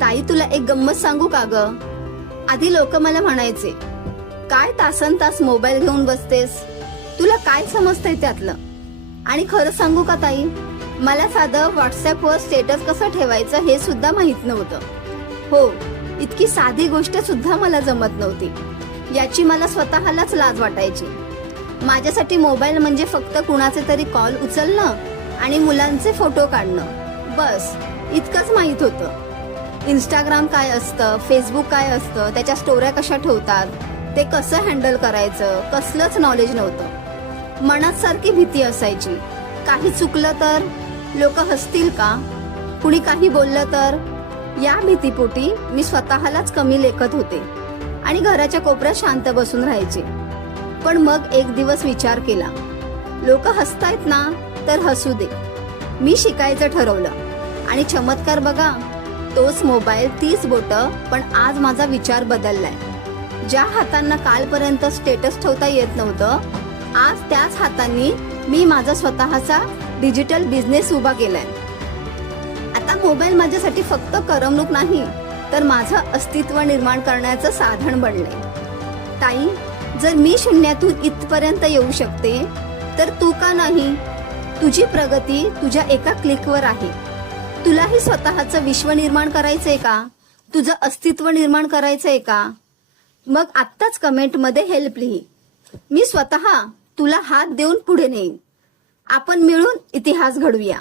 ताई, तुला एक गंमत सांगू का ग? आधी लोक मला म्हणायचे, काय तासन तास मोबाईल घेऊन बसतेस, तुला काय समजतंय त्यातलं? आणि खरं सांगू का ताई, मला साधं व्हॉट्सअपवर स्टेटस कसं ठेवायचं हे सुद्धा माहित नव्हतं. हो, इतकी साधी गोष्ट सुद्धा मला जमत नव्हती. याची मला स्वतःलाच लाज वाटायची. माझ्यासाठी मोबाईल म्हणजे फक्त कुणाचे तरी कॉल उचलणं आणि मुलांचे फोटो काढणं, बस इतकंच माहित होतं. इंस्टाग्राम काय असतं, फेसबुक काय असतं, त्याच्या स्टोऱ्या कशा ठेवतात, ते कसं हँडल करायचं, कसलंच नॉलेज नव्हतं. मनात सारखी भीती असायची. काही चुकलं तर लोक हसतील का, कुणी काही बोललं तर. या भीतीपोटी मी स्वतःलाच कमी लेखत होते आणि घराच्या कोपऱ्यात शांत बसून राहायचे. पण मग एक दिवस विचार केला, लोक हसतायत ना तर हसू दे. मी शिकायचं ठरवलं आणि चमत्कार बघा, तोच मोबाईल, तीच बोटं, पण आज माझा विचार बदललाय. ज्या हातांना कालपर्यंत स्टेटस ठेवता येत नव्हतं, आज त्याच हातांनी मी माझा स्वतःचा डिजिटल बिझनेस उभा केलाय. आता मोबाईल माझ्यासाठी फक्त करमणूक नाही, तर माझं अस्तित्व निर्माण करण्याचं साधन बनलंय. ताई, जर मी शून्यातून इथपर्यंत येऊ शकते, तर तू का नाही? तुझी प्रगती तुझ्या एका क्लिकवर आहे. तुलाही स्वतःचं विश्व निर्माण करायचंय का? तुझं अस्तित्व निर्माण करायचंय का? मग आत्ताच कमेंटमध्ये हेल्प लिही. मी स्वतः तुला हात देऊन पुढे नेईन. आपण मिळून इतिहास घडवूया.